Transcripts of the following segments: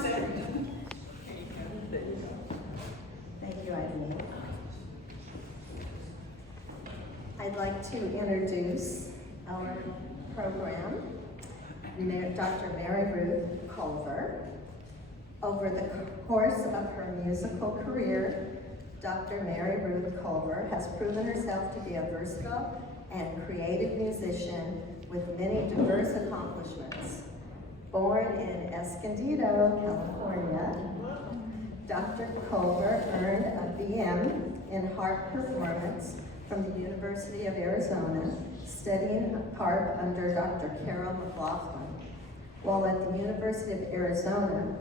Thank you, Eileen. I'd like to introduce our program, Dr. Maryruth Culver. Over the course of her musical career, Dr. Maryruth Culver has proven herself to be a versatile and creative musician with many diverse accomplishments. Born in Escondido, California, Dr. Culver earned a BM in harp performance from the University of Arizona, studying harp under Dr. Carol McLaughlin. While at the University of Arizona,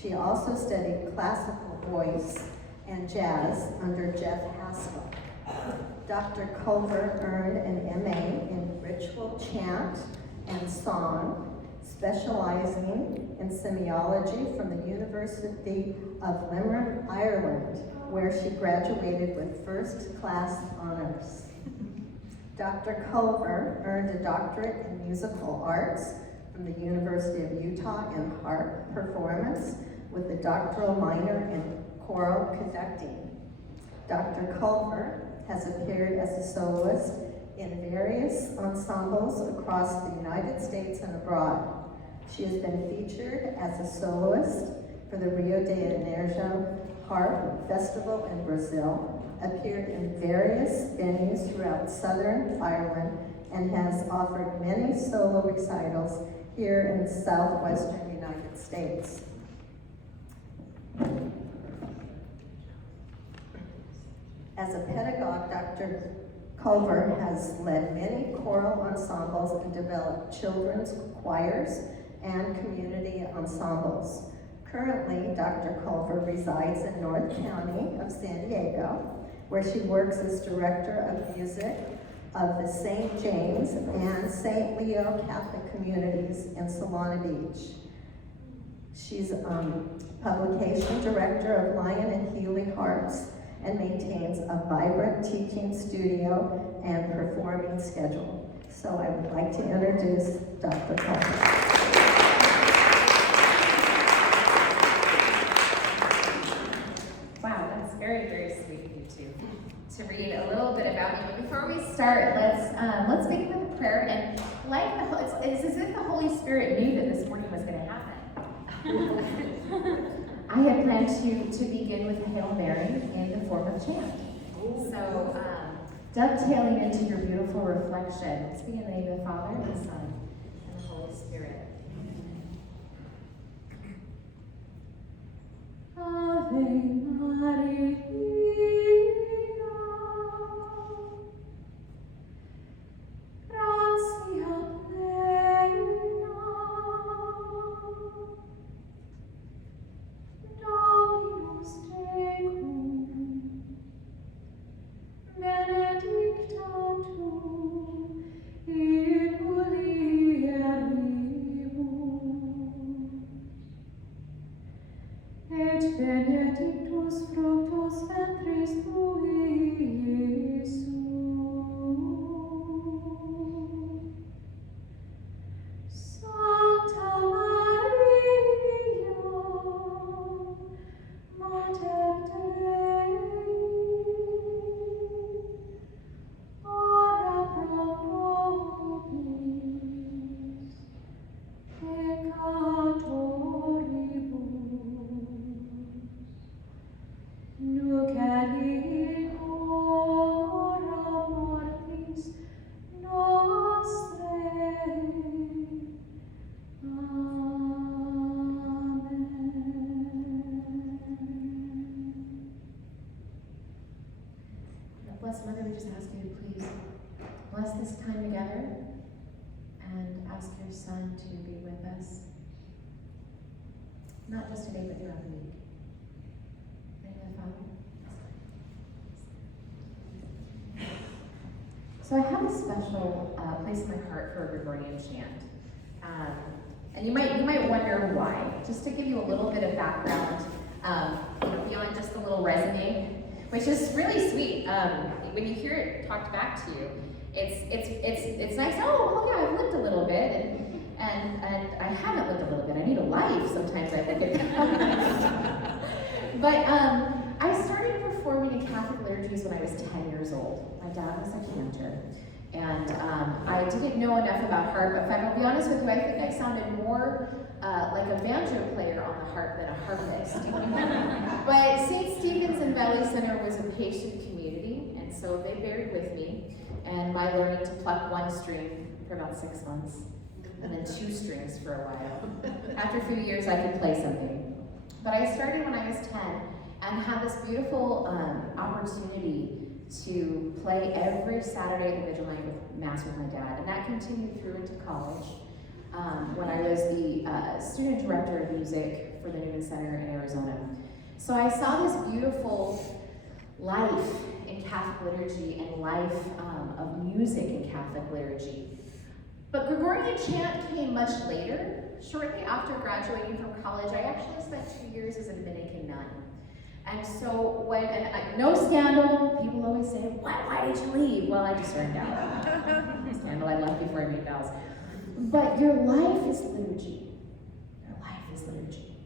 she also studied classical voice and jazz under Jeff Haskell. Dr. Culver earned an MA in ritual chant and song, specializing in semiology from the University of Limerick, Ireland, where she graduated with first-class honors. Dr. Culver earned a doctorate in musical arts from the University of Utah in harp performance with a doctoral minor in choral conducting. Dr. Culver has appeared as a soloist in various ensembles across the United States and abroad. She has been featured as a soloist for the Rio de Janeiro Harp Festival in Brazil, appeared in various venues throughout Southern Ireland, and has offered many solo recitals here in the southwestern United States. As a pedagogue, Dr. Culver has led many choral ensembles and developed children's choirs and community ensembles. Currently, Dr. Culver resides in North County of San Diego, where she works as Director of Music of the St. James and St. Leo Catholic communities in Solana Beach. She's Publication Director of Lion and Healy Harps and maintains a vibrant teaching studio and performing schedule. So I would like to introduce Dr. Culver. Wow, that's very, very sweet of you two to read a little bit about me. But before we start, let's begin with a prayer. And it's as if the Holy Spirit knew that this morning was going to happen. I had planned to begin with a Hail Mary in the form of chant. So, dovetailing into your beautiful reflection, let's begin in the name of the Father, the Son, and the Holy Spirit. Ave Maria, gratia plena, Dominus tecum, benedicta tu in mulieribus, et benedictus fructus ventris tui, Iesus. Sancta Maria, Mater Dei, ora pro nobis peccatoribus, nunc et in hora mortis nostrae. Amen. Blessed Mother, we just ask you to please bless this time together and ask your Son to be with us, not just today, but throughout the week. In the name of the Father. So I have a special place in my heart for a Gregorian chant. And you might wonder why. Just to give you a little bit of background, beyond just a little resume, which is really sweet. When you hear it talked back to you, it's nice. Oh yeah, I've lived a little bit, and I haven't lived a little bit. I need a life sometimes. I think But I started performing in Catholic liturgies when I was 10 years old. My dad was a cantor. And I didn't know enough about harp. In fact, I'll be honest with you, I think I sounded more like a banjo player on the harp than a harpist. But St. Stephen's and Valley Center was a patient community, and so they bared with me. And my learning to pluck one string for about 6 months, and then 2 strings for a while. After a few years, I could play something. But I started when I was 10 and had this beautiful opportunity to play every Saturday at the Vigil night with Mass with my dad. And that continued through into college when I was the student director of music for the Newman Center in Arizona. So I saw this beautiful life in Catholic liturgy and life of music in Catholic liturgy. But Gregorian chant came much later. Shortly after graduating from college, I actually spent 2 years as a Dominican nun. And so when, no scandal, people always say, why did you leave? Well, I just turned out. Scandal, I left before I made vows. But your life is liturgy. Your life is liturgy.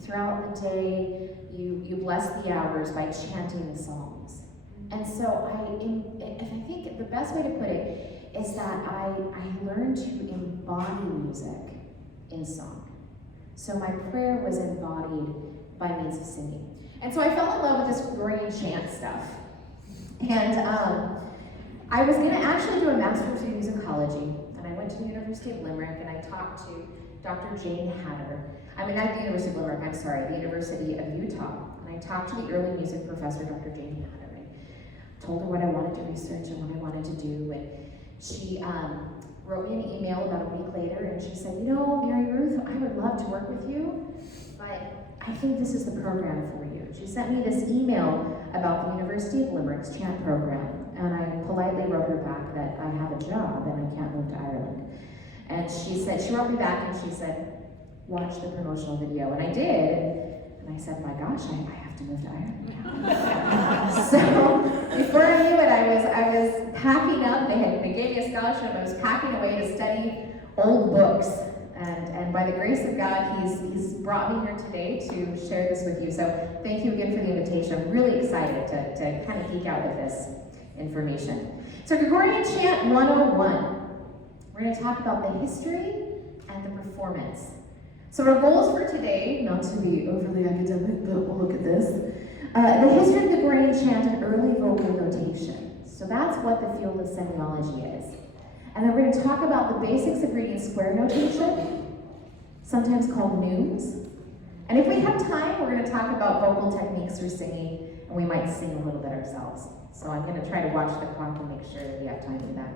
Throughout the day, you bless the hours by chanting the psalms. And so I think the best way to put it is that I learned to embody music in song. So my prayer was embodied by means of singing. And so I fell in love with this Gregorian chant stuff. And I was going to actually do a master's in musicology, and I went to the University of Limerick, and I talked to Dr. Jane Hatter. I mean, not the University of Limerick, I'm sorry, the University of Utah. And I talked to the early music professor, Dr. Jane Hatter, and told her what I wanted to research and what I wanted to do. And she wrote me an email about a week later, and she said, you know, Maryruth, I would love to work with you, but I think this is the program for you. She sent me this email about the University of Limerick's chant program, and I politely wrote her back that I have a job and I can't move to Ireland. And she wrote me back and she said, watch the promotional video. And I did, and I said, my gosh, I have to move to Ireland now. So before I knew it, I was packing up. They gave me a scholarship. I was packing away to study old books. And by the grace of God, he's brought me here today to share this with you. So thank you again for the invitation. I'm really excited to kind of geek out with this information. So Gregorian Chant 101. We're going to talk about the history and the performance. So our goals for today, not to be overly academic, but we'll look at this. The history of the Gregorian chant and early vocal notation. So that's what the field of semiology is. And then we're going to talk about the basics of reading square notation, sometimes called neumes. And if we have time, we're going to talk about vocal techniques for singing, and we might sing a little bit ourselves. So I'm going to try to watch the clock and make sure that we have time for that.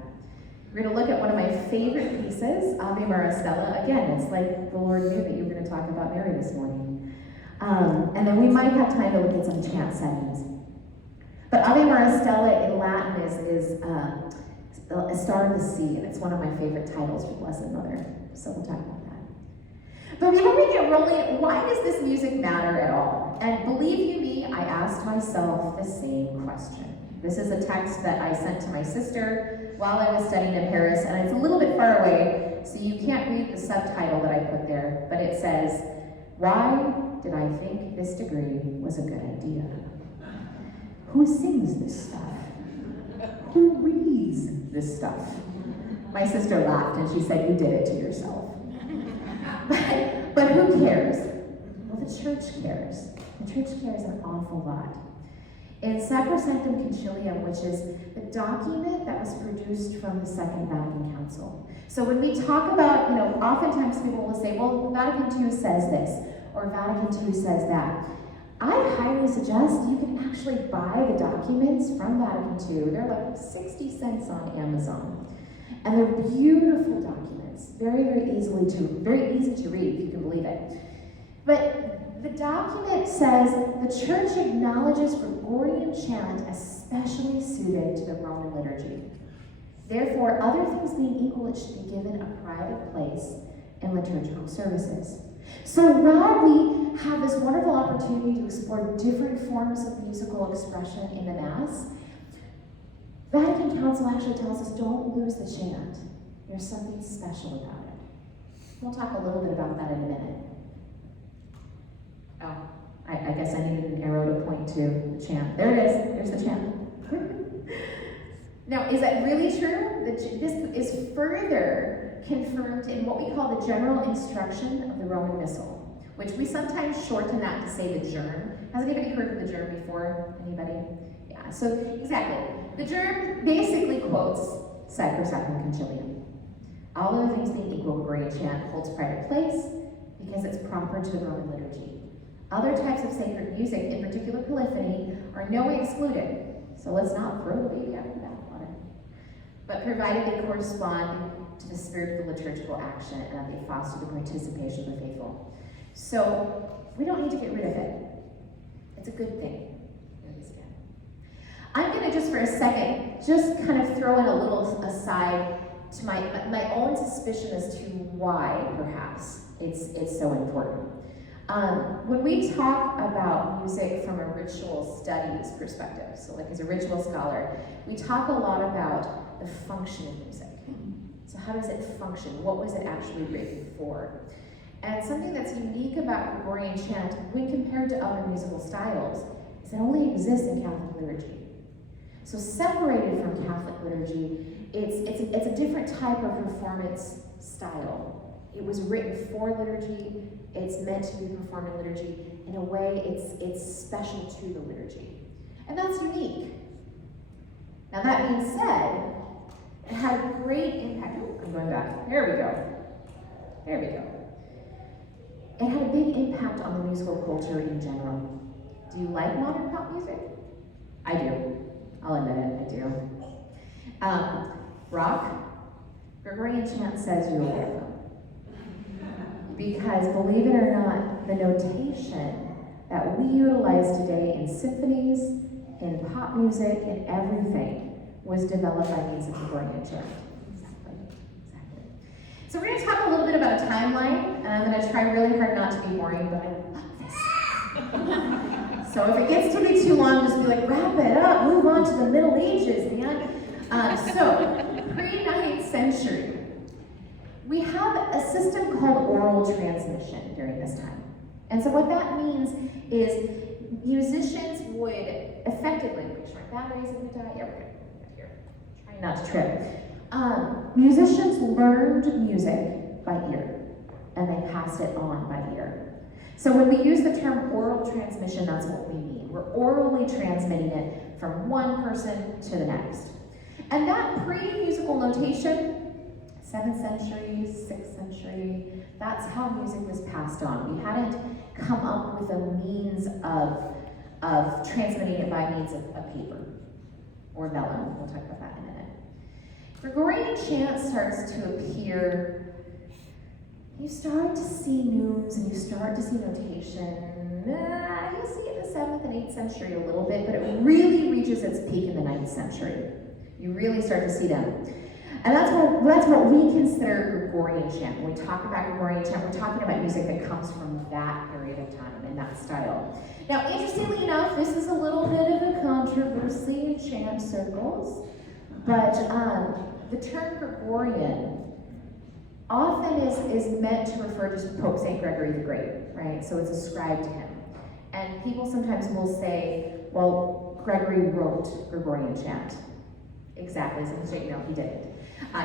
We're going to look at one of my favorite pieces, Ave Maristella. Again, it's like the Lord knew that you were going to talk about Mary this morning. And then we might have time to look at some chant settings. But Ave Maristella in Latin is A Star of the Sea, and it's one of my favorite titles for Blessed Mother, so we'll talk about that. But before we get rolling, why does this music matter at all? And believe you me, I asked myself the same question. This is a text that I sent to my sister while I was studying in Paris, and it's a little bit far away, so you can't read the subtitle that I put there, but it says, why did I think this degree was a good idea? Who sings this stuff? Who reads this stuff? My sister laughed and she said, you did it to yourself. But who cares? Well, the church cares. The church cares an awful lot. In Sacrosanctum Concilium, which is the document that was produced from the Second Vatican Council. So when we talk about, oftentimes people will say, well, Vatican II says this, or Vatican II says that. I highly suggest you can actually buy the documents from Vatican II. They're like 60 cents on Amazon. And they're beautiful documents, very, very easy to read, if you can believe it. But the document says the church acknowledges Gregorian chant as specially suited to the Roman liturgy. Therefore, other things being equal, it should be given a private place in liturgical services. So while we have this wonderful opportunity to explore different forms of musical expression in the Mass, Vatican Council actually tells us don't lose the chant. There's something special about it. We'll talk a little bit about that in a minute. Oh, I guess I needed an arrow to point to the chant. There it is. There's the chant. Now, is that really true? This is further confirmed in what we call the general instruction of the Roman Missal, which we sometimes shorten that to say the germ. Has anybody heard of the germ before? Anybody? Yeah, so exactly. The germ basically quotes Sacro Sacrum Concilium. All other things being equal, Gregorian chant holds private place because it's proper to the Roman liturgy. Other types of sacred music, in particular polyphony, are in no way excluded. So let's not throw the baby out with the bathwater. But provided they correspond to the spirit of the liturgical action and that they foster the participation of the faithful. So we don't need to get rid of it. It's a good thing. I'm going to just for a second, just kind of throw in a little aside to my own suspicion as to why, perhaps, it's so important. When we talk about music from a ritual studies perspective, so like as a ritual scholar, we talk a lot about the function of music. So how does it function? What was it actually written for? And something that's unique about Gregorian chant when compared to other musical styles is it only exists in Catholic liturgy. So separated from Catholic liturgy, it's a different type of performance style. It was written for liturgy. It's meant to be performed in liturgy. In a way, it's special to the liturgy. And that's unique. Now that being said, it had a great impact. Ooh, I'm going back. There we go. There we go. It had a big impact on the musical culture in general. Do you like modern pop music? I do. I'll admit it, I do. Rock, Gregorian chant says you're welcome. Because believe it or not, the notation that we utilize today in symphonies, in pop music, in everything, was developed by means of Gregorian chant. Exactly. So we're going to talk a little bit about a timeline, and I'm going to try really hard not to be boring, but I love this. So if it gets to be too long, just be like, wrap it up, move on to the Middle Ages, man. So, pre-9th century, we have a system called oral transmission during this time. And so what that means is musicians would effectively, make sure my batteries in the die, yeah, we're good, here, trying not to trip. Musicians learned music by ear, and they passed it on by ear. So when we use the term oral transmission, that's what we mean. We're orally transmitting it from one person to the next. And that pre-musical notation, 7th century, 6th century, that's how music was passed on. We hadn't come up with a means of transmitting it by means of paper or vellum. We'll talk about that in a minute. Gregorian chant starts to appear. You start to see neumes and you start to see notation. You'll see it in the 7th and 8th century a little bit, but it really reaches its peak in the 9th century. You really start to see them. And that's what we consider Gregorian chant. When we talk about Gregorian chant, we're talking about music that comes from that period of time and that style. Now, interestingly enough, this is a little bit of a controversy in chant circles, but the term Gregorian often is meant to refer to Pope St. Gregory the Great, right? So it's ascribed to him. And people sometimes will say, well, Gregory wrote Gregorian chant. Exactly, so you know, he didn't.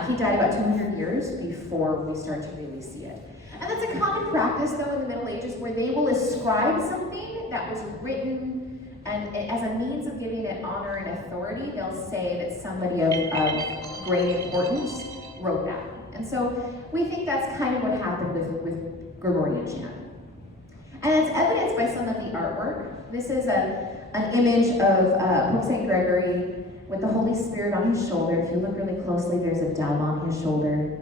He died about 200 years before we start to really see it. And that's a common practice, though, in the Middle Ages, where they will ascribe something that was written, and as a means of giving it honor and authority, they'll say that somebody of great importance wrote that. And so we think that's kind of what happened with Gregorian chant. And it's evidenced by some of the artwork. This is an image of Pope St. Gregory with the Holy Spirit on his shoulder. If you look really closely, there's a dove on his shoulder,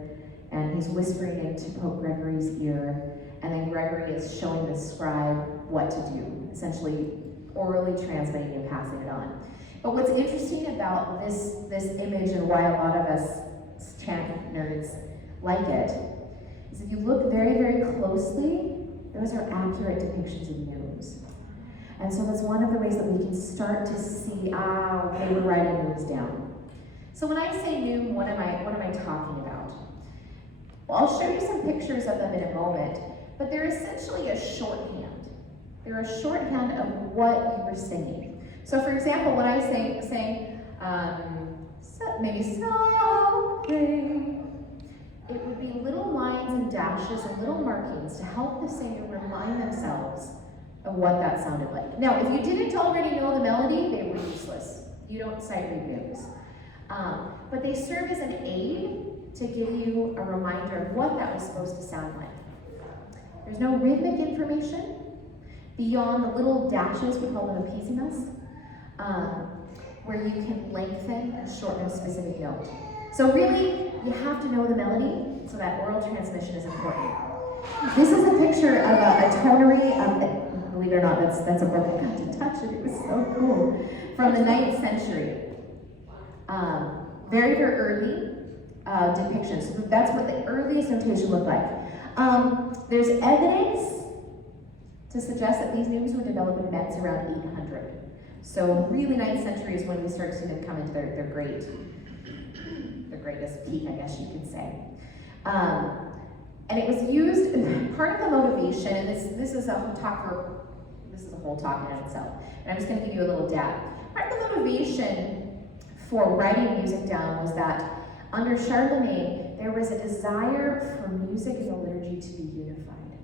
and he's whispering into Pope Gregory's ear, and then Gregory is showing the scribe what to do, essentially orally transmitting and passing it on. But what's interesting about this image and why a lot of us chant nerds like it is if you look very, very closely, those are accurate depictions of neumes. And so that's one of the ways that we can start to see, okay, we're writing neumes down. So when I say neume, what am I talking about? Well, I'll show you some pictures of them in a moment, but they're essentially a shorthand They're a shorthand of what you were singing. So for example, when I sang maybe something, it would be little lines and dashes and little markings to help the singer remind themselves of what that sounded like. Now, if you didn't already know the melody, they were useless. You don't sight read lyrics. But they serve as an aid to give you a reminder of what that was supposed to sound like. There's no rhythmic information beyond the little dashes, we call them epissimas, where you can lengthen and shorten a specific note. So really, you have to know the melody, so that oral transmission is important. This is a picture of a tonary, believe it or not, that's a book I got to touch it, it was so cool, from the 9th century. Very, very early depictions. So that's what the earliest notation looked like. There's evidence to suggest that these names were developed in Metz around 800. So really 9th century is when we start to see them come into their greatest peak, I guess you could say. And it was used, part of the motivation, and this is a whole talk in itself, and I'm just going to give you a little dab. Part of the motivation for writing music down was that under Charlemagne, there was a desire for music and the liturgy to be unified.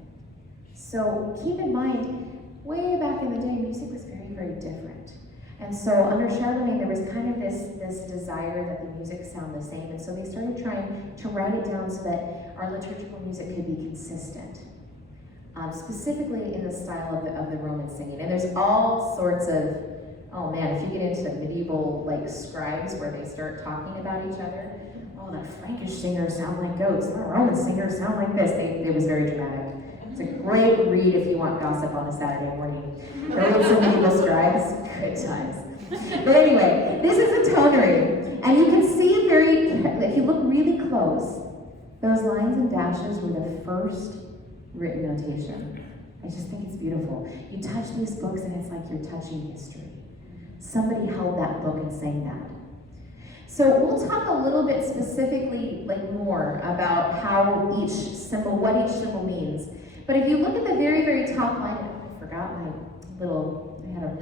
So keep in mind, way back in the day, music was very, very different. And so under Charlemagne, there was kind of this desire that the music sound the same. And so they started trying to write it down so that our liturgical music could be consistent. Specifically in the style of the Roman singing. And there's all sorts of, oh man, if you get into medieval scribes where they start talking about each other, oh, the Frankish singers sound like goats, the Roman singers sound like this. It was very dramatic. It's a great read if you want gossip on a Saturday morning. Read some medieval scribes, good times. But anyway, this is a tonary, and you can see if you look really close, those lines and dashes were the first written notation. I just think it's beautiful. You touch these books and it's like you're touching history. Somebody held that book and sang that. So we'll talk a little bit specifically more about what each symbol means. But if you look at the very, very top line, I forgot I had a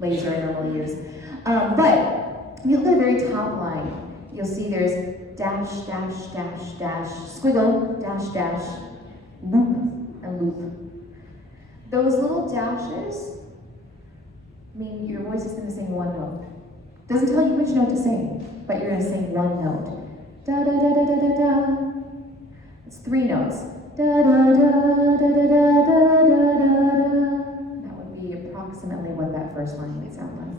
laser I normally use. But if you look at the very top line, you'll see there's dash, dash, dash, dash, squiggle, dash, dash, loop, and loop. Those little dashes mean your voice is going to sing one note. Doesn't tell you which note to sing, but you're going to sing one note. Da da da da da da da. It's 3 notes. Da da da da da da da da da. That would be approximately what that first line would sound like.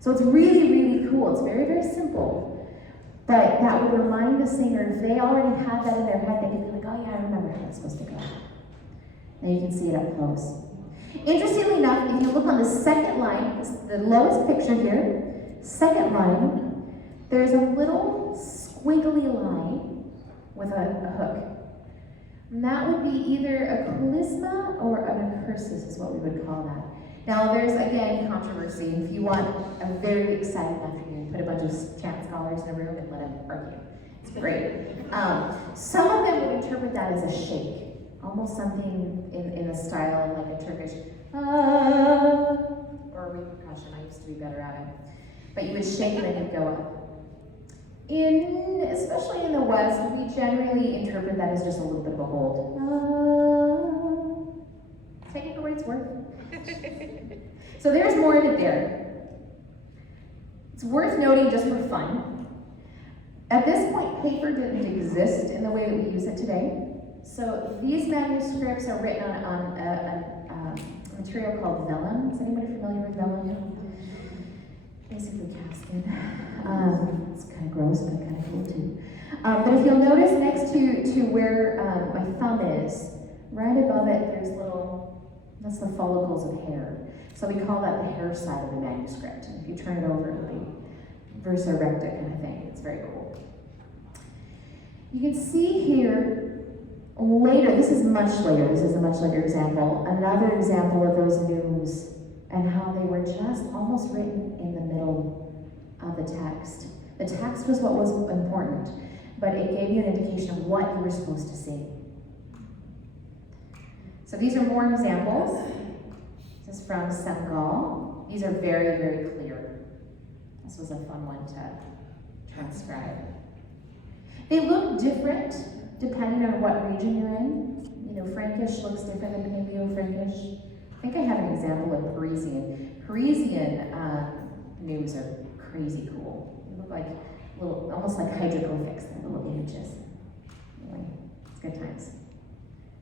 So it's really, really cool. It's very, very simple. But that would remind the singer, if they already had that in their head, they could be like, oh yeah, I remember how it's supposed to go. And you can see it up close. Interestingly enough, if you look on the second line, the lowest picture here, second line, there's a little squiggly line with a hook. And that would be either a charisma or an accursus is what we would call that. Now there's, again, controversy. If you want a very exciting afternoon, put a bunch of chant scholars in a room and let them argue. It's great. Some of them would interpret that as a shake. Almost something in the style like a Turkish or a repercussion. I used to be better at it. But you would shake and then you'd go up. Especially in the West, we generally interpret that as just a little bit of a hold. Take it for what it's worth. So there's more of it there. It's worth noting just for fun. At this point, paper didn't exist in the way that we use it today. So these manuscripts are written on a material called vellum. Is anybody familiar with vellum? Basically calfskin. It's kind of gross, but kind of cool too. But if you'll notice next to where my thumb is, right above it, there's that's the follicles of hair. So we call that the hair side of the manuscript. And if you turn it over, it'll be versa recta kind of thing. It's very cool. You can see here, later, this is a much later example, another example of those neumes and how they were just almost written in the middle of the text. The text was what was important, but it gave you an indication of what you were supposed to sing. So these are more examples. This is from Senegal. These are very, very clear. This was a fun one to transcribe. They look different depending on what region you're in. You know, Frankish looks different than Paleo-Frankish. I think I have an example of Parisian. Parisian news are crazy cool. They look like little, almost like hieroglyphics, they're little images. Anyway, it's good times.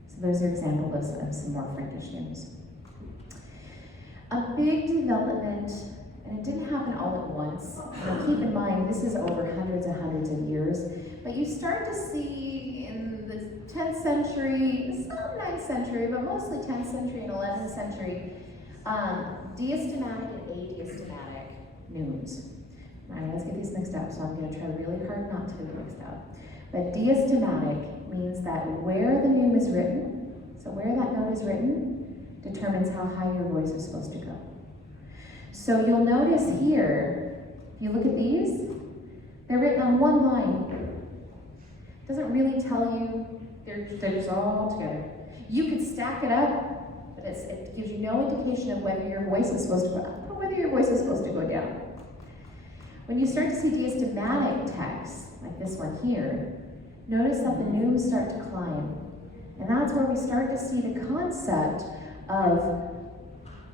So those are examples of some more Frankish news. A big development, and it didn't happen all at once. Now keep in mind, this is over hundreds and hundreds of years, but you start to see in the 10th century, some 9th century, but mostly 10th century and 11th century, diastematic and adiastematic neumes. I always get these mixed up, so I'm going to try really hard not to get mixed up. But diastematic means that where the neume is written, so where that note is written, determines how high your voice is supposed to go. So you'll notice here, if you look at these, they're written on one line. It doesn't really tell you they're just all together. You could stack it up, but it gives you no indication of whether your voice is supposed to go up or whether your voice is supposed to go down. When you start to see diastematic texts, like this one here, notice that the neumes start to climb. And that's where we start to see the concept of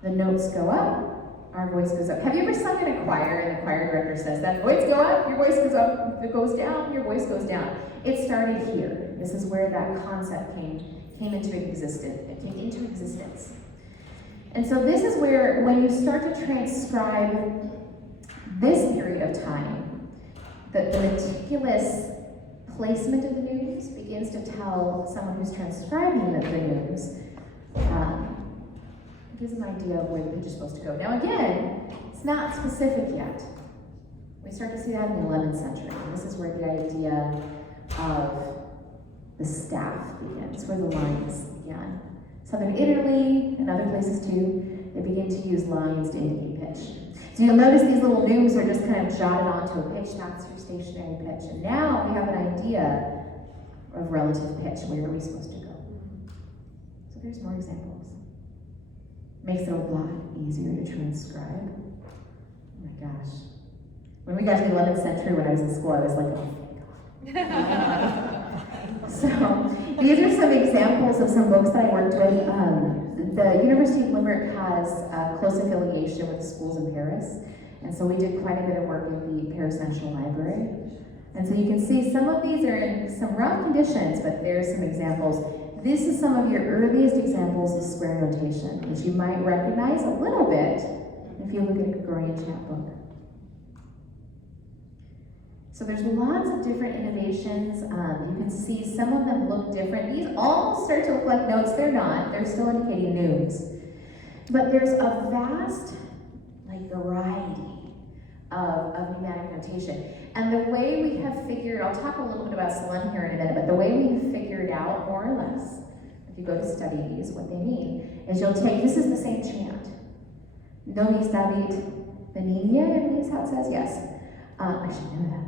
the notes go up, our voice goes up. Have you ever sung in a choir and the choir director says that voice go up, your voice goes up, if it goes down, your voice goes down? It started here. This is where that concept came into existence. And so this is where, when you start to transcribe this period of time, the meticulous placement of the neumes begins to tell someone who's transcribing the neumes, gives an idea of where the pitch is supposed to go. Now again, it's not specific yet. We start to see that in the 11th century. This is where the idea of the staff begins, where the lines began. Southern Italy and other places too, they begin to use lines to indicate pitch. So you'll notice these little neumes are just kind of jotted onto a pitch. That's your stationary pitch. And now we have an idea of relative pitch. Where are we supposed to go? So there's more examples. Makes it a lot easier to transcribe. Oh my gosh. When we got to the 11th century, when I was in school, I was like, oh my God. So these are some examples of some books that I worked with. The University of Limerick has a close affiliation with schools in Paris. And so we did quite a bit of work with the Paris National Library. And so you can see some of these are in some rough conditions, but there's some examples. This is some of your earliest examples of square notation, which you might recognize a little bit if you look at a Gregorian chant book. So there's lots of different innovations. You can see some of them look different. These all start to look like notes. They're not. They're still indicating neumes. But there's a vast variety of pneumatic notation. And the way we have figured, I'll talk a little bit about Salem here in a minute, but the way we have figured out, more or less, if you go to study these, what they mean, is you'll take, this is the same chant. Nobis David Benigne, I believe is how it says, yes. I should know that.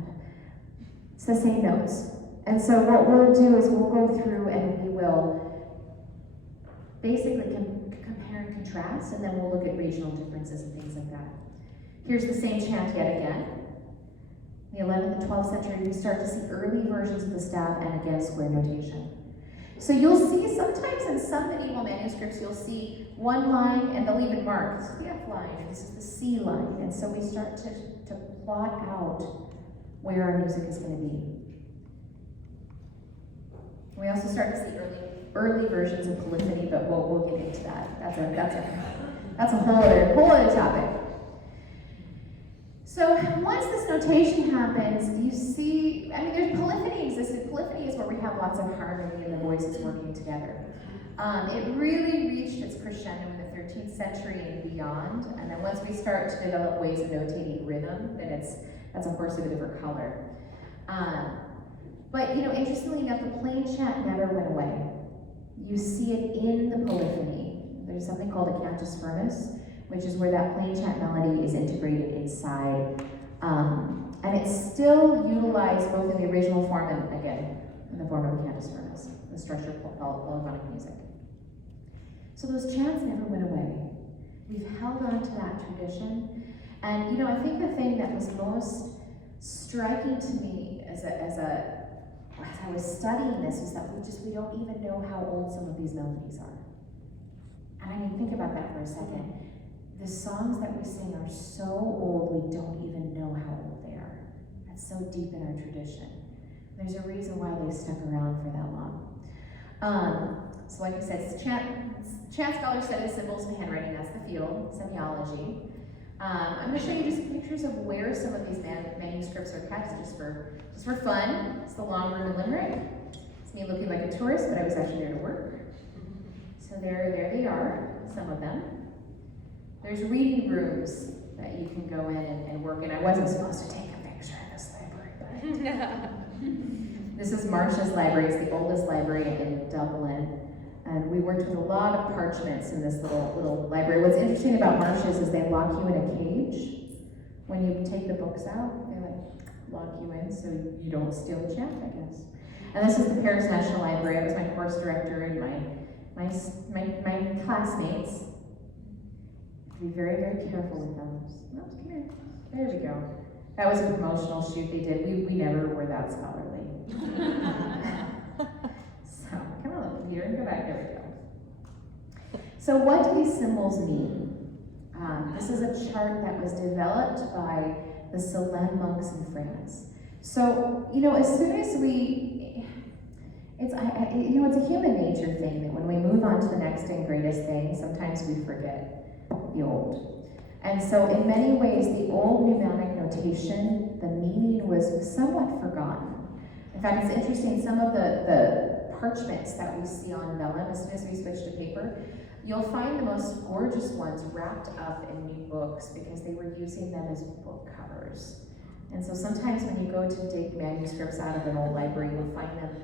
It's the same notes. And so what we'll do is we'll go through and we will basically compare and contrast, and then we'll look at regional differences and things like that. Here's the same chant yet again. In the 11th and 12th century, we start to see early versions of the staff and again square notation. So you'll see sometimes in some medieval manuscripts, you'll see one line and they'll even mark, this is the F line, and this is the C line. And so we start to plot out where our music is going to be. We also start to see early versions of polyphony, but we'll get into that. That's a whole other topic. So once this notation happens, you see, there's polyphony existed. Polyphony is where we have lots of harmony and the voices working together. It really reached its crescendo in the 13th century and beyond. And then once we start to develop ways of notating rhythm, then that's a horse of a different color. But interestingly enough, the plain chant never went away. You see it in the polyphony. There's something called a cantus firmus, which is where that plain chant melody is integrated inside. And it's still utilized both in the original form and, again, in the form of a cantus firmus, the structure of polyphonic music. So those chants never went away. We've held on to that tradition. And you know, I think the thing that was most striking to me as I was studying this was that we don't even know how old some of these melodies are. And I mean, think about that for a second. The songs that we sing are so old, we don't even know how old they are. That's so deep in our tradition. There's a reason why they stuck around for that long. So like I said, chant scholars study symbols and handwriting, that's the field, semiology. I'm going to show you just pictures of where some of these manuscripts are kept, just for fun. It's the Long Room in Limerick. It's me looking like a tourist, but I was actually there to work. So there they are, some of them. There's reading rooms that you can go in and work in. I wasn't supposed to take a picture in this library, but this is Marcia's library. It's the oldest library in Dublin. And we worked with a lot of parchments in this little library. What's interesting about Marcia's is they lock you in a cage. When you take the books out, they lock you in so you don't steal the chant, I guess. And this is the Paris National Library. I was my course director and my classmates. Be very, very careful with those. No, come here. There we go. That was a promotional shoot they did. We never were that scholarly. So, come on, Peter, and go back. There we go. So what do these symbols mean? This is a chart that was developed by the Salem monks in France. So, you know, as soon as it's a human nature thing that when we move on to the next and greatest thing, sometimes we forget the old. And so in many ways, the old mnemonic notation, the meaning was somewhat forgotten. In fact, it's interesting, some of the parchments that we see on vellum, as soon as we switch to paper, you'll find the most gorgeous ones wrapped up in new books because they were using them as book covers. And so sometimes when you go to dig manuscripts out of an old library, you'll find them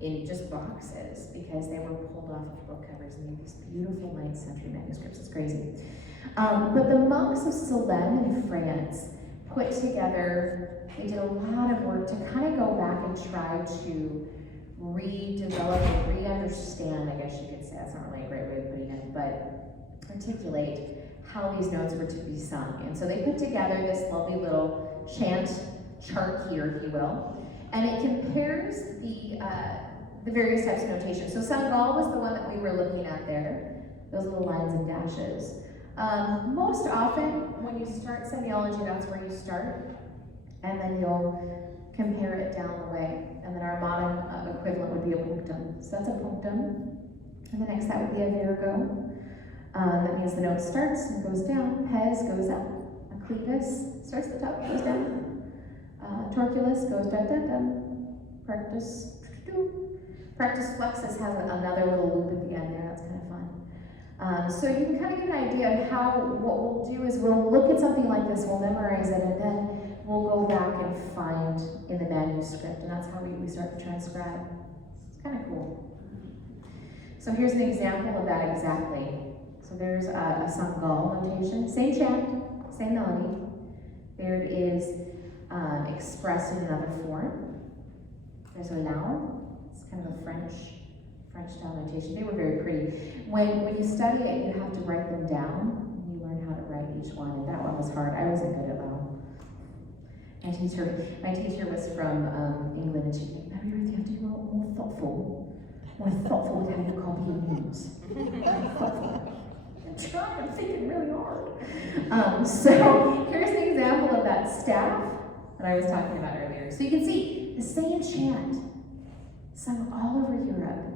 in just boxes because they were pulled off of book covers and made these beautiful 9th century manuscripts. It's crazy. But the monks of Salem in France put together, they did a lot of work to kind of go back and try to redevelop and re-understand, I guess you could say, that's not really a great way of putting it, but articulate how these notes were to be sung. And so they put together this lovely little chant chart here, if you will, and it compares the various types of notation. So Sangal was the one that we were looking at there, those little lines and dashes. Most often, when you start semiology, that's where you start, and then you'll compare it down the way. And then our modern equivalent would be a punctum. So that's a punctum. And the next that would be a virgo. That means the note starts and goes down. Pes goes up. A clevis starts at the top, goes down. Torculus goes down, down, down. Practice flexus has another little loop at the end there. That's kind of fun. So you can kind of get an idea of how, what we'll do is we'll look at something like this, we'll memorize it, and then we'll go back and find in the manuscript, and that's how we start to transcribe. It's kind of cool. So here's an example of that exactly. So there's a Sangal notation, same chant, same melody. There it is expressed in another form. There's a noun. It's kind of a French style notation. They were very pretty. When you study it, you have to write them down. You learn how to write each one, and that one was hard. I wasn't good at that. My teacher was from England, and she said, Maryruth, you have to be more thoughtful with how you copy your names. I'm thinking really hard. So here's an example of that staff that I was talking about earlier. So you can see the same chant sung all over Europe.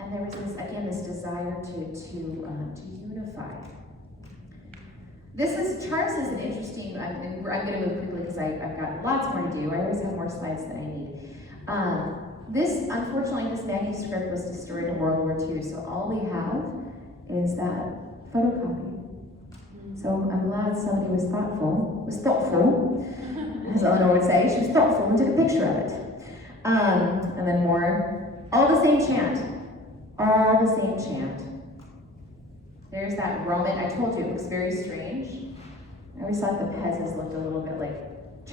And there was this desire to unify. Charts is an interesting, I'm going to move quickly because I've got lots more to do. I always have more slides than I need. Unfortunately, this manuscript was destroyed in World War II, so all we have is that photocopy. So I'm glad somebody was thoughtful, as Eleanor would say. She was thoughtful and took a picture of it. And then more, all the same chant. All the same chant. There's that Roman, I told you it looks very strange. I always thought the pezzes looked a little bit like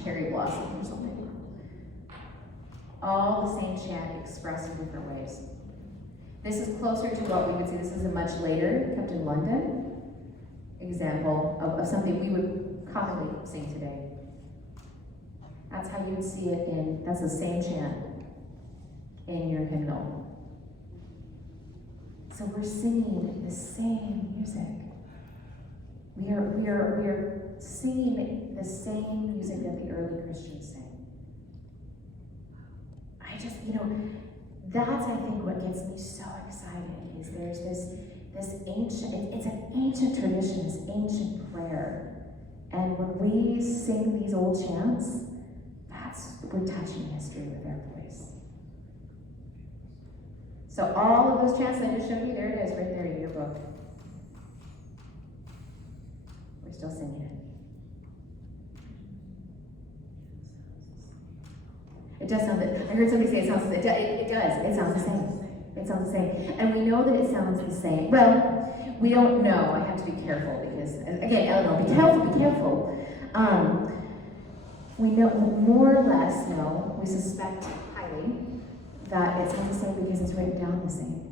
cherry blossom or something. All the same chant expressed in different ways. This is closer to what we would see. This is a much later, kept in London. example of something we would commonly sing today. That's how you would see it that's the same chant in your hymnal. So we're singing the same music. We are singing the same music that the early Christians sang. That's I think what gets me so excited is there's this ancient, it's an ancient tradition, this ancient prayer. And when we sing these old chants, we're touching history with our voice. So all of those chants that I just showed you, there it is, right there in your book. We're still singing it. It does sound, I heard somebody say it sounds, it does, it sounds the same. It sounds the same. And we know that it sounds the same. Well, we don't know, I have to be careful because, again, Eleanor, be careful. We know, more or less know, we suspect highly, that it sounds the same because it's written down the same.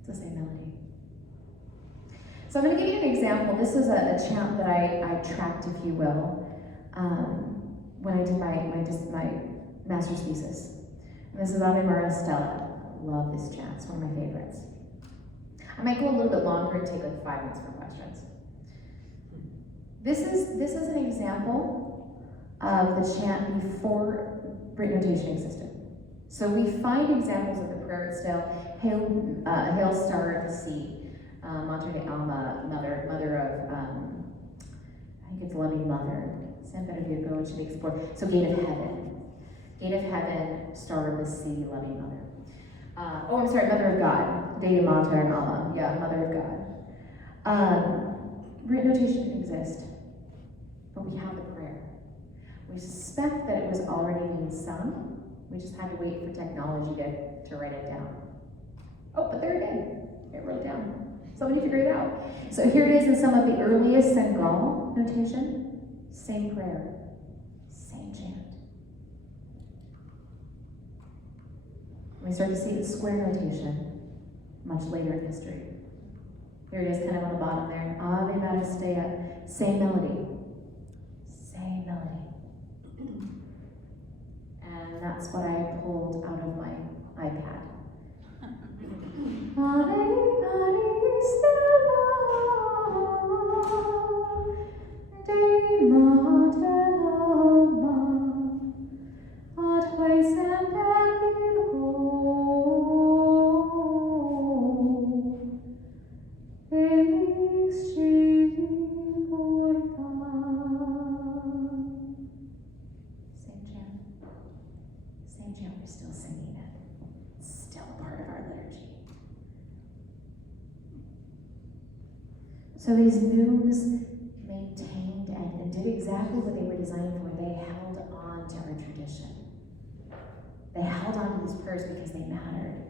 It's the same melody. So I'm going to give you an example. This is a chant that I tracked, if you will, when I did my master's thesis. And this is Ave Maria Stella. Love this chant. It's one of my favorites. I might go a little bit longer and take like 5 minutes for questions. This is an example of the chant before Brit notation existed. So we find examples of the prayer still. Hail, Star of the Sea, Mater de Alma, Mother of, I think it's Loving Mother, Santa Virgo, which should explore. So Gate of Heaven, Star of the Sea, Loving Mother. Mother of God, Dei Mater and Alma, Mother of God. Brit notation didn't exist, but we have the prayer. We suspect that it was already being sung. We just had to wait for technology to write it down. Oh, but there it is. It wrote it down. Somebody figured it out. So here it is in some of the earliest Senegal notation. Same prayer, same chant. We start to see the square notation much later in history. Here it is kind of on the bottom there. Ave Maria, same melody. Same melody. And that's what I pulled out of my iPad. Ave Maria Stella, Dei Mater Alma, Atque Semper Virgo, Elis Celi Porta. Same chant, we're still singing it. It's still part of our liturgy. So these neumes maintained and did exactly what they were designed for. They held on to our tradition. They held on to these prayers because they mattered.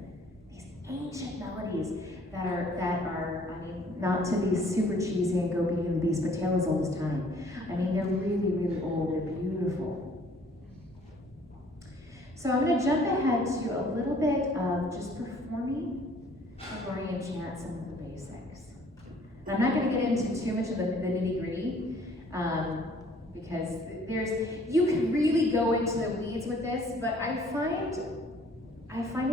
These ancient melodies that are, I mean, not to be super cheesy and go Beauty and the Beast, but tale as old as time. I mean, they're really, really old. They're beautiful. So I'm going to jump ahead to a little bit of just performing Gregorian chant, some of the basics. And I'm not going to get into too much of the nitty-gritty, because you can really go into the weeds with this, but I find it's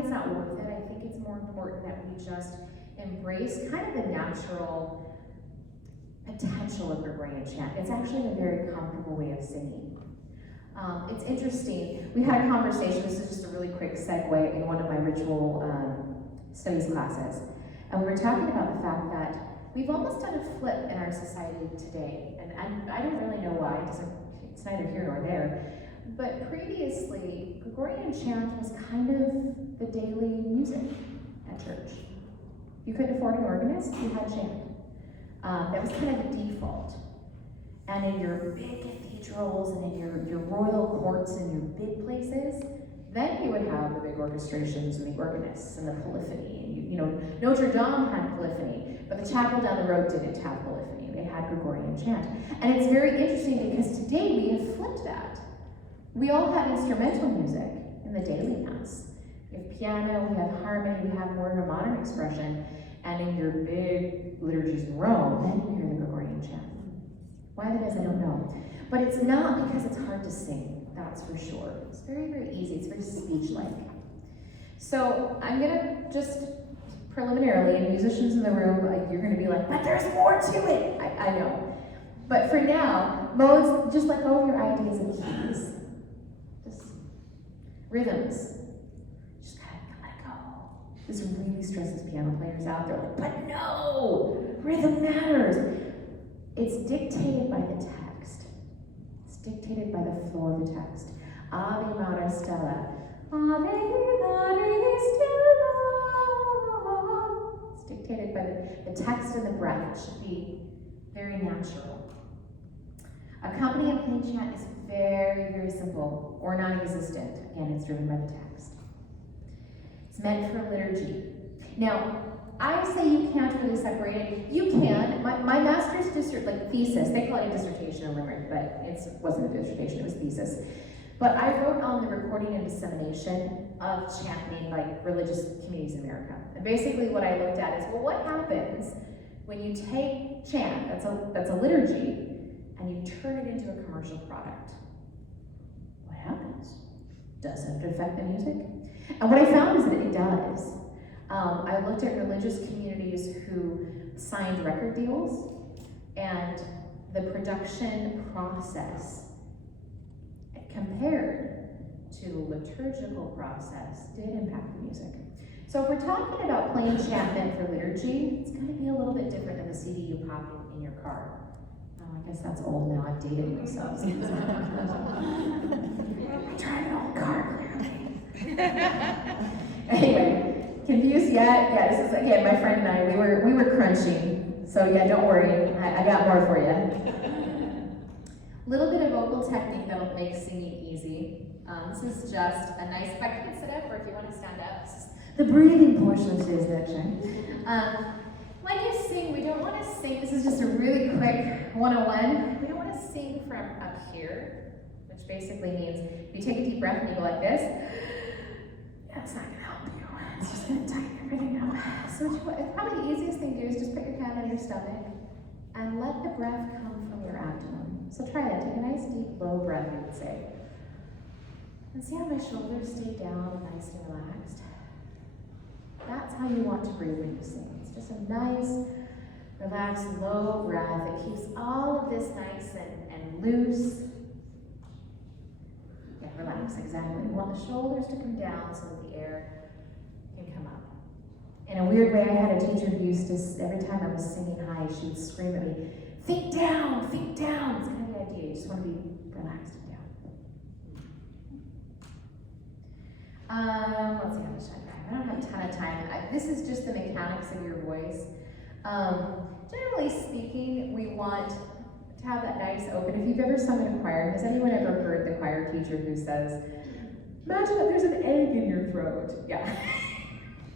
not worth it. I think it's more important that we just embrace kind of the natural potential of Gregorian chant. It's actually a very comfortable way of singing. It's interesting. We had a conversation, this is just a really quick segue in one of my ritual studies classes. And we were talking about the fact that we've almost done a flip in our society today. And I don't really know why, it's neither here nor there. But previously, Gregorian chant was kind of the daily music at church. If you couldn't afford an organist, you had chant. That was kind of the default. And in your big cathedrals and in your royal courts and your big places, then you would have the big orchestrations and the organists and the polyphony. And you know, Notre Dame had polyphony, but the chapel down the road didn't have polyphony. They had Gregorian chant. And it's very interesting because today we have flipped that. We all have instrumental music in the daily mass. We have piano, we have harmony, we have more of a modern expression. And in your big liturgies in Rome, then you hear the Gregorian chant. Why that is, I don't know. But it's not because it's hard to sing, that's for sure. It's very, very easy. It's very speech-like. So I'm gonna just preliminarily, and musicians in the room, like, you're gonna be like, but there's more to it. I know. But for now, modes, just let go of your ideas and keys. Just rhythms. Just gotta let it go. This really stresses piano players out. They're like, but no, rhythm matters. It's dictated by the text. It's dictated by the flow of the text. Ave Maria Stella. Ave Maria Stella. It's dictated by the text and the breath. It should be very natural. Accompanying plain chant is very, very simple or non-existent. Again, it's driven by the text. It's meant for liturgy. Now, I say you can't really separate it. You can. My master's thesis, they call it a dissertation in Limerick, but it wasn't a dissertation, it was thesis. But I wrote on the recording and dissemination of chant made by religious communities in America. And basically what I looked at is, well, what happens when you take chant, that's a liturgy, and you turn it into a commercial product? What happens? Does it affect the music? And what I found is that it does. I looked at religious communities who signed record deals, and the production process compared to the liturgical process did impact the music. So if we're talking about plain chant meant for liturgy, it's going to be a little bit different than the CD you pop in your car. I guess that's old now, I've dated myself. I tried an old car, clearly. Anyway, confused yet? Yeah, this is, again, my friend and I, we were crunching. So yeah, don't worry, I got more for you. Little bit of vocal technique that'll make singing easy. This is just a nice, if I can sit up, or if you want to stand up, this is the breathing portion of today's lecture. When you sing, we don't want to sing, this is just a really quick 101. We don't want to sing from up here, which basically means if you take a deep breath and you go like this, that's not going to help you. It's just going to tighten everything up. So probably the easiest thing to do is just put your hand on your stomach and let the breath come from your abdomen. So try that. Take a nice deep low breath, you would say. And see how my shoulders stay down and nice and relaxed. That's how you want to breathe when you sing. It's just a nice, relaxed, low breath. It keeps all of this nice and loose. Yeah, relax, exactly. You want the shoulders to come down so that the air can come up. In a weird way, I had a teacher who used to, every time I was singing high, she would scream at me, think down, think down. It's kind of the idea. You just want to be relaxed and down. Let's see how much time I have. I don't have a ton of time. This is just the mechanics of your voice. Generally speaking, we want to have that nice open. If you've ever sung in a choir, has anyone ever heard the choir teacher who says, imagine that there's an egg in your throat? Yeah.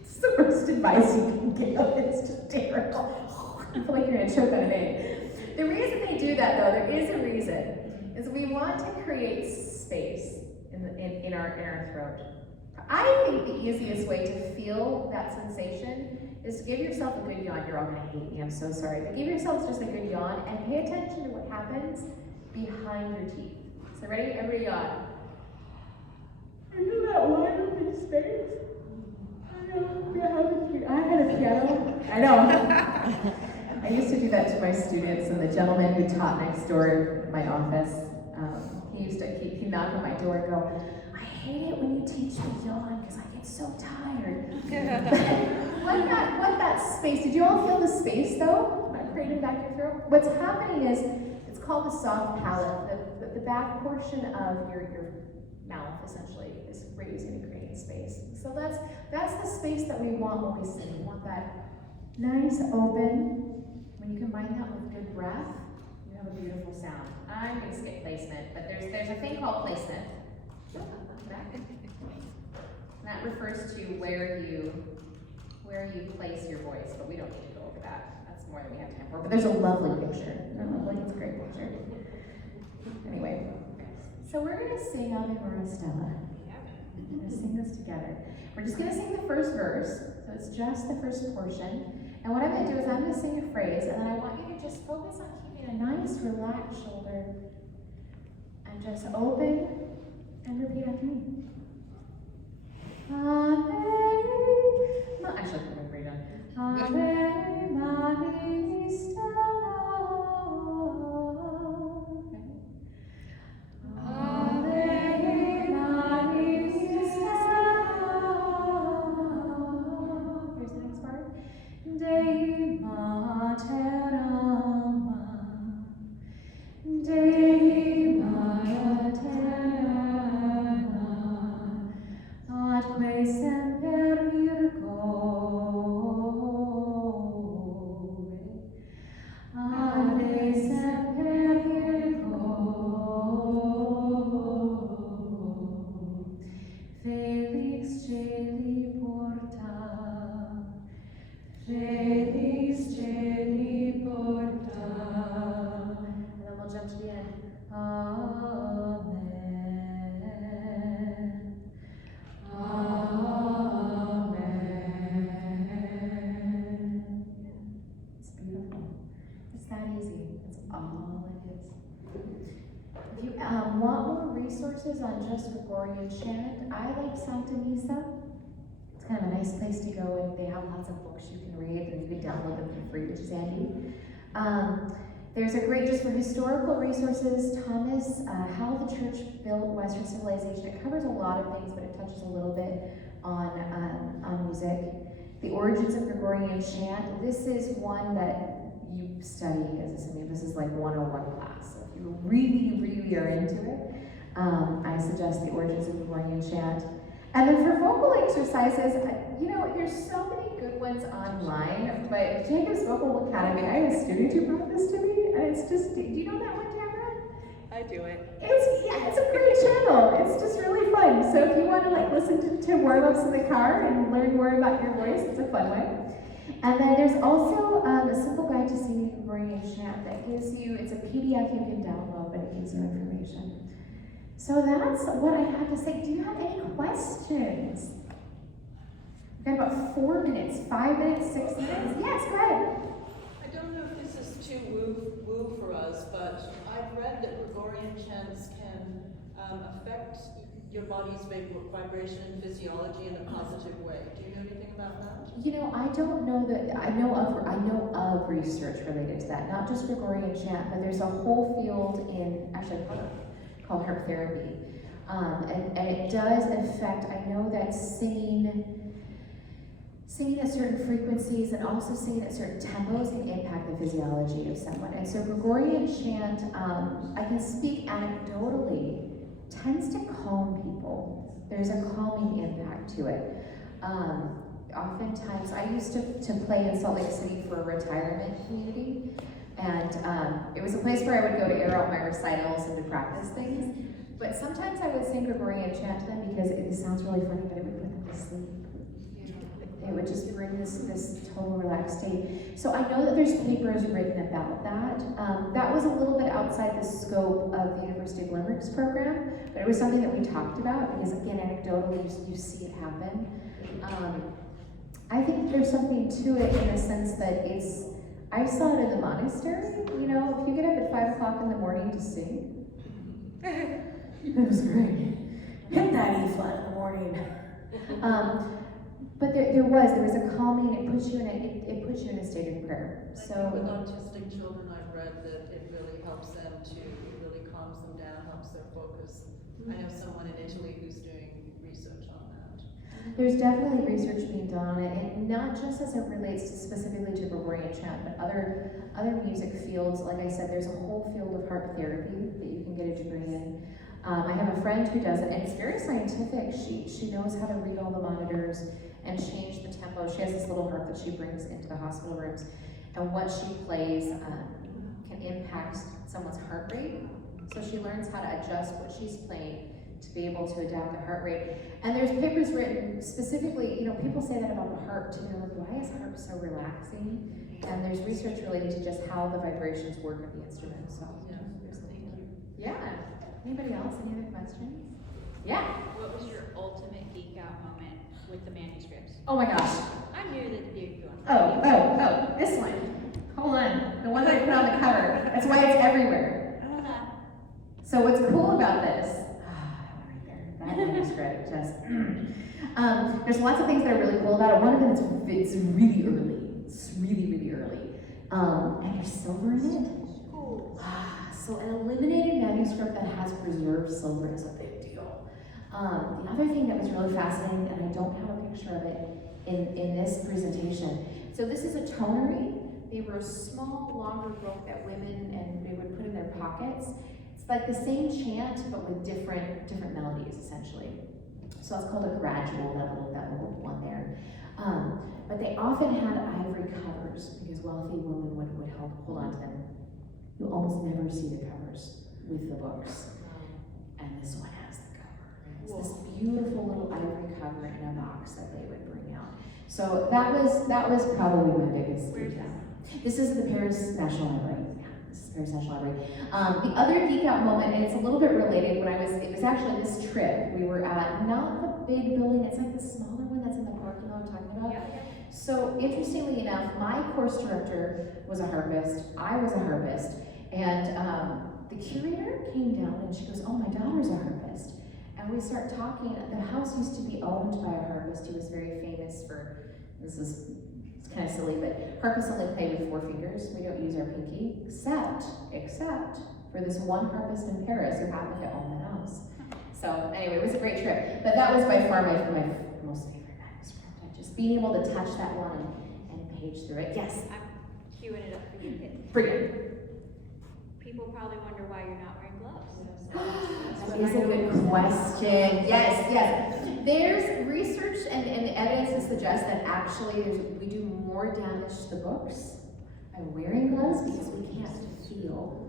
It's the worst advice you can give. It's just terrible. I feel like you're going to choke on an egg. The reason they do that, though, there is a reason, is we want to create space in our throat. I think the easiest way to feel that sensation is to give yourself a good yawn. You're all going to hate me, I'm so sorry. But give yourself just a good yawn and pay attention to what happens behind your teeth. So ready? Everybody yawn. Isn't that wide open space? I had a piano. I know. I used to do that to my students, and the gentleman who taught next door in my office, he'd knock on my door and go, I hate it when you teach me yawn because I get so tired. what that space, did you all feel the space though? I created back your throat. What's happening is, it's called the soft palate. The back portion of your mouth essentially is raising and creating space. So that's the space that we want when we sing. We want that nice open. When you combine that with good breath, you have a beautiful sound. I'm going to skip placement, but there's a thing called placement. And that refers to where you place your voice, but we don't need to go over that. That's more than we have time for. But there's a lovely picture. It's a great picture. Anyway, so we're going to sing Ave Maria Stella. We're going to sing this together. We're just going to sing the first verse, so it's just the first portion. And what I'm going to do is I'm going to sing a phrase, and then I want you to just focus on keeping a nice, relaxed shoulder. And just open and repeat after me. Ave, actually, I'm going to read on. Ave Maria Stella. Ave Maria Stella. Here's the next part. Dei Materama. Dei Materama. Atque semper virgore. Ave semper virgore. Felix celi porta. Felix celi porta. And then we'll jump to the end. Amen. Amen. It's beautiful. It's that easy. That's all it is. If you want more resources on just Gregorian chant, I like Sancta Misa. It's kind of a nice place to go, and they have lots of books you can read, and you can download them for free, which is handy. There's a great, just for historical resources, Thomas, How the Church Built Western Civilization. It covers a lot of things, but it touches a little bit on music. The Origins of Gregorian Chant. This is one that you study as a singing. This is like 101 class. So if you really, really are into it, I suggest The Origins of Gregorian Chant. And then for vocal exercises, there's so many good ones online, but Jacob's Vocal Academy, I had a student who brought this to me, and it's just, do you know that one, Tamara? I do it. It's a great channel. It's just really fun. So if you want to listen to warm-ups in the car and learn more about your voice, it's a fun way. And then there's also a simple guide to singing Gregorian chant that gives you, it's a PDF you can download, but it gives you information. So that's what I have to say. Do you have any questions? We've got about 4 minutes, 5 minutes, 6 minutes. Yes, go ahead. I don't know if this is too woo for us, but I've read that Gregorian chants can affect your body's vibration and physiology in a positive way. Do you know anything about that? I don't know that. I know of research related to that. Not just Gregorian chant, but there's a whole field in called harp therapy, and it does affect. I know that singing at certain frequencies and also singing at certain tempos can impact the physiology of someone. And so Gregorian chant, I can speak anecdotally, tends to calm people. There's a calming impact to it. Oftentimes, I used to play in Salt Lake City for a retirement community, and it was a place where I would go to air out my recitals and to practice things. But sometimes I would sing Gregorian chant to them because it sounds really funny, but it would put them to sleep. It would just bring this total relaxed state. So I know that there's papers written about that. That was a little bit outside the scope of the University of Limerick's program, but it was something that we talked about because, again, anecdotally, you see it happen. I think there's something to it in the sense that I saw it in the monastery. If you get up at 5 o'clock in the morning to sing, it was great. Hit that E flat in the morning. But there was a calming. It puts you in a state of prayer. So with autistic children, I've read that it really helps them it really calms them down, helps their focus. I know someone in Italy who's doing research on that. There's definitely research being done on it, and not just as it relates specifically to Gregorian chant, but other music fields. Like I said, there's a whole field of harp therapy that you can get a degree in. I have a friend who does it, and it's very scientific. She knows how to read all the monitors and change the tempo. She has this little harp that she brings into the hospital rooms, and what she plays can impact someone's heart rate. So she learns how to adjust what she's playing to be able to adapt the heart rate. And there's papers written specifically, people say that about the harp too. They're like, why is harp so relaxing? And there's research related to just how the vibrations work of the instrument. So yeah. Anybody else? Any other questions? Yeah. What was your ultimate geek out moment with the manuscripts? Oh my gosh. I knew that you'd go on. Oh, this one. Hold on, the one that I put on the cover. That's why it's everywhere. So what's cool about this, right there, that manuscript just, there's lots of things that are really cool about it. One of them is it's really early. It's really, really early. And there's silver in it. So an illuminated manuscript that has preserved silver is a big deal. The other thing that was really fascinating, and I don't have a picture of it in this presentation. So this is a tonary. They were a small, longer book that women and they would put in their pockets. It's like the same chant, but with different melodies, essentially. So it's called a gradual, that little one there. But they often had ivory covers because wealthy women would help hold on to them. You almost never see the covers with the books. And this one has the cover. It's this beautiful little ivory cover in a box that they would bring out. So that was probably my biggest geek out. This is the Paris National Library. Yeah, this is Paris National Library. The other geek out moment, and it's a little bit related, it was actually this trip. We were at not the big building, it's like the smaller one that's in the parking lot I'm talking about. Yeah. So interestingly enough, my course director was a harpist, I was a harpist, and the curator came down and she goes, "Oh, my daughter's a harpist." And we start talking. The house used to be owned by a harpist. He was very famous for, it's kind of silly, but harpists only play with 4 fingers. We don't use our pinky, except for this one harpist in Paris who happened to own the house. So anyway, it was a great trip. But that was by far my most favorite manuscript. Just being able to touch that one and page through it. Yes? I'm queuing it up for you kids. Brilliant. People probably wonder why you're not wearing gloves. That is a good question. Yes. There's research and evidence to suggest that actually we do more damage to the books by wearing gloves because we can't feel.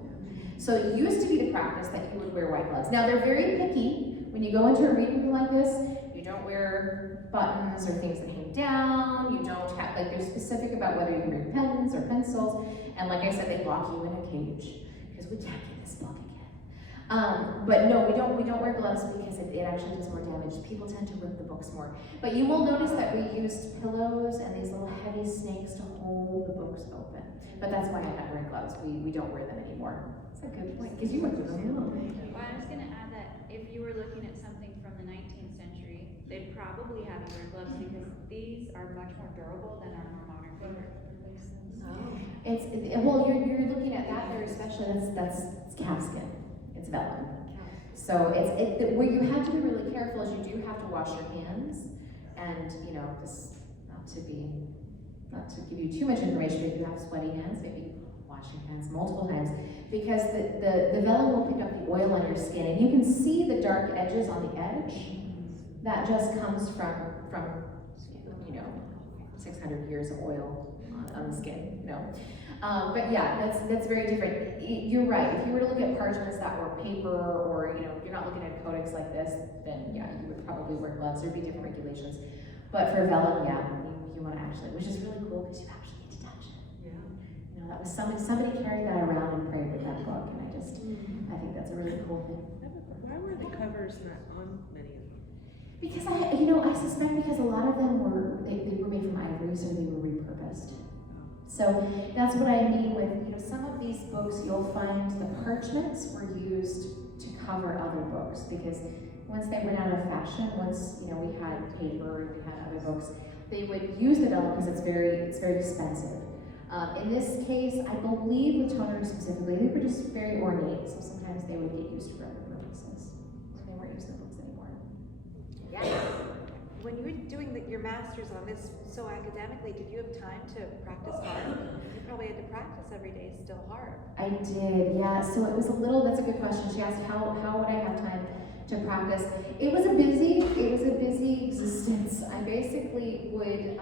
So it used to be the practice that you would wear white gloves. Now they're very picky. When you go into a reading like this, you don't wear buttons or things that hang down. You don't have, like, they're specific about whether you wear pens or pencils. And like I said, they lock you in a cage because we can't get this book again. But no, we don't wear gloves because it actually does more damage. People tend to rip the books more. But you will notice that we used pillows and these little heavy snakes to hold the books open. But that's why I have wearing gloves. We don't wear them anymore. That's a good point, because you went to them. Well, I was going to add that if you were looking at something from the 19th century, they'd probably have you wear gloves because these are much more durable than our more modern fingers. Well, you're looking at that there, especially that's calfskin. It's vellum. So where you have to be really careful is you do have to wash your hands, and this not to give you too much information, but if you have sweaty hands, maybe wash your hands multiple times, because the vellum will pick up the oil on your skin, and you can see the dark edges on the edge. That just comes from 600 years of oil on the skin, But yeah, that's very different. You're right. If you were to look at parchments that were paper, or you're not looking at a codex like this, then yeah, you would probably wear gloves. There'd be different regulations. But for vellum, yeah, you want to actually, which is really cool because you actually get to touch it. Yeah. That was somebody carried that around and prayed with that book, and I think that's a really cool thing. Why were the covers not on many of them? Because I suspect because a lot of them were made from ivory, so they were repurposed. So that's what I mean with, some of these books you'll find the parchments were used to cover other books, because once they went out of fashion, once we had paper and we had other books, they would use the vellum because it's very expensive. In this case, I believe with toners specifically, they were just very ornate, so sometimes they would get used for other purposes. So they weren't used in books anymore. Yeah. When you were doing your master's on this so academically, did you have time to practice harp? You probably had to practice every day still harp. I did, yeah. So it was that's a good question. She asked how would I have time to practice. It was a busy existence. I basically would,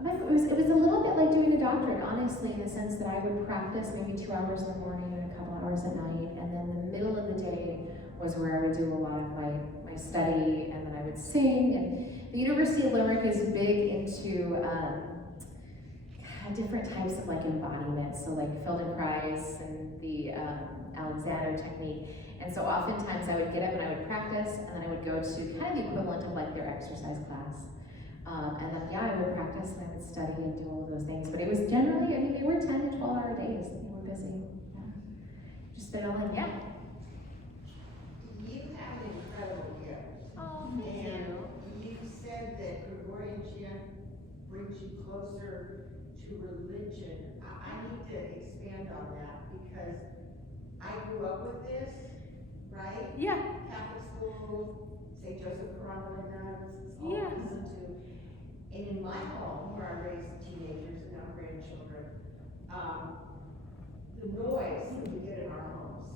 it was a little bit like doing a doctorate, honestly, in the sense that I would practice maybe 2 hours in the morning and a couple hours at night, and then the middle of the day was where I would do a lot of my study, and then I would sing. And the University of Limerick is big into different types of embodiments, so like Feldenkrais and the Alexander technique. And so oftentimes I would get up and I would practice, and then I would go to kind of the equivalent of their exercise class. And then, yeah, I would practice and I would study and do all of those things. But it was generally, I mean, they were 10 to 12-hour days. They were busy. Yeah. Just been all in, yeah. You have an incredible gift. Oh, And you said that Gregorian chant brings you closer to religion. I need to expand on that because I grew up with this, right? Yeah. Catholic school, St. Joseph Corona nuns, it's all Yeah. listened to. And in my home, where I raised teenagers and now grandchildren, the noise that we get in our homes.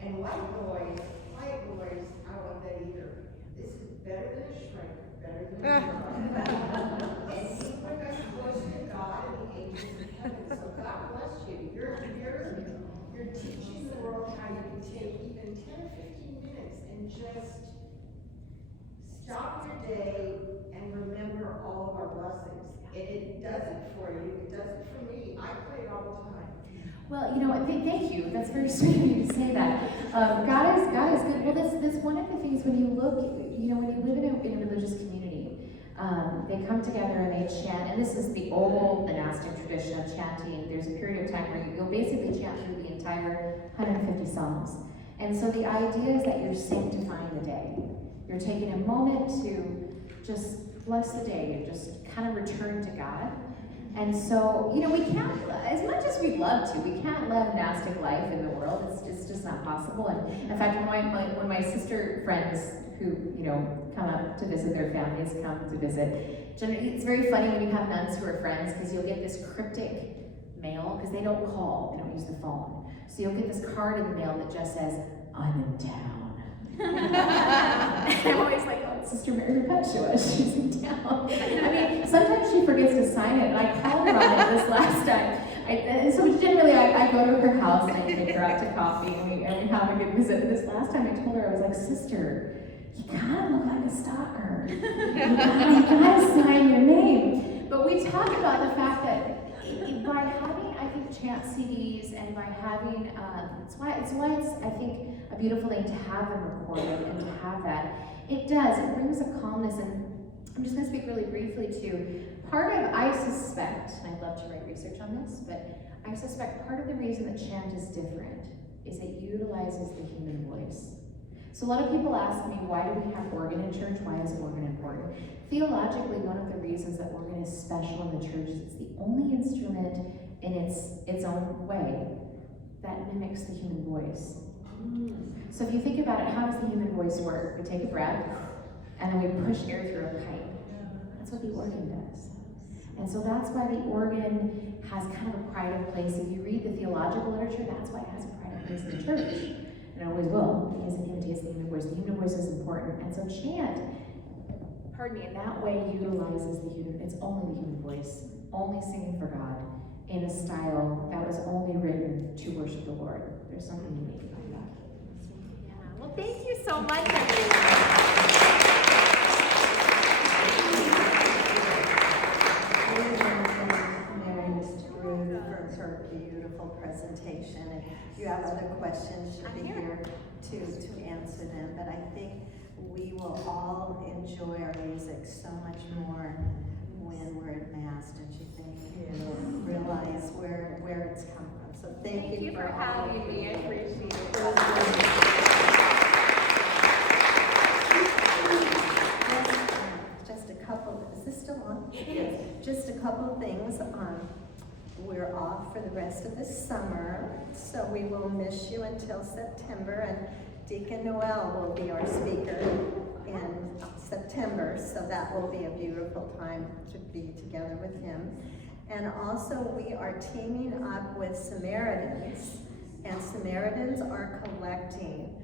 And white noise, I don't want that either. This is better than a shrink, better than a drum. And he bring us closer to God and the angels in heaven. So God bless you. You're teaching the world how you can take even 10 or 15 minutes and just stop your day and remember all of our blessings. And it does it for you. It does it for me. I pray it all the time. Well, you know what? Thank you. That's very sweet of you to say that. God is good. Well, that's one of the things when you look, you know, when you live in a religious community, they come together and they chant. And this is the old monastic tradition of chanting. There's a period of time where you'll basically chant through the entire 150 psalms. And so the idea is that you're sanctifying the day. You're taking a moment to just bless the day and just kind of return to God. And so, you know, we can't, as much as we'd love to, we can't live monastic life in the world. It's just not possible. And in fact, when my sister friends who, you know, come up to visit, their families come to visit, generally, it's very funny when you have nuns who are friends because you'll get this cryptic mail because they don't call, they don't use the phone. So you'll get this card in the mail that just says, "I'm in town." And I'm always like, "Oh, it's Sister Maryruth Culver. She's in town." I mean, sometimes she forgets to sign it, and I called her on it this last time. And so generally, I go to her house and I take her out to coffee, and we have a good visit. But this last time, I told her, I was like, "Sister, you kind of look like a stalker. You gotta sign your name." But we talk about the fact that by having, I think, chant CDs and by having, it's why it's I think a beautiful thing to have them recorded and to have that. It brings a calmness, and I'm just going to speak really briefly to part of, I suspect, and I'd love to write research on this, but I suspect part of the reason that chant is different is it utilizes the human voice. So a lot of people ask me, why do we have organ in church? Why is organ important? Theologically, one of the reasons that organ is special in the church is it's the only instrument in its own way that mimics the human voice. So if you think about it, how does the human voice work? We take a breath, and then we push air through a pipe. That's what the organ does. And so that's why the organ has kind of a pride of place. If you read the theological literature, that's why it has a pride of place in the church. And it always will, because it imitates the human voice. The human voice is important. And so chant, in that way utilizes it's only the human voice, only singing for God in a style that was only written to worship the Lord. There's something unique about that. Yeah. Well, thank you so much, everyone. Maryruth for her beautiful presentation. And if you have other questions, she'll be here to answer them. But I think we will all enjoy our music so much more when we're at Mass, don't you think? And realize where it's come from. So thank you for all having me. I appreciate it. Just a couple, is this still on? Yes. Just a couple things. We're off for the rest of the summer, so we will miss you until September, and Deacon Noel will be our speaker in September, so that will be a beautiful time to be together with him. And also we are teaming up with Samaritans, and Samaritans are collecting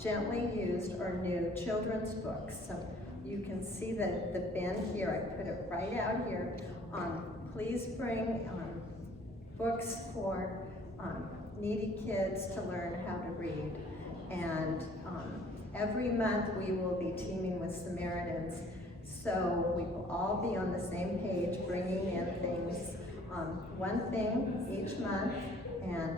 gently used or new children's books. So you can see the bin here, I put it right out here. Please bring books for needy kids to learn how to read. And every month we will be teaming with Samaritans, so we will all be on the same page, bringing in things, one thing each month, and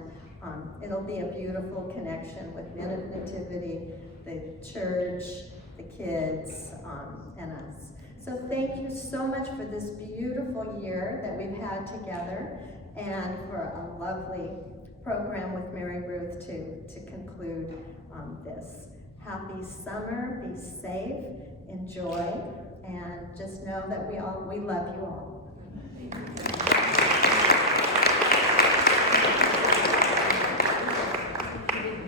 it'll be a beautiful connection with Men of Nativity, the church, the kids, and us. So thank you so much for this beautiful year that we've had together, and for a lovely program with Maryruth to conclude this. Happy summer, be safe, enjoy, and just know that we love you all.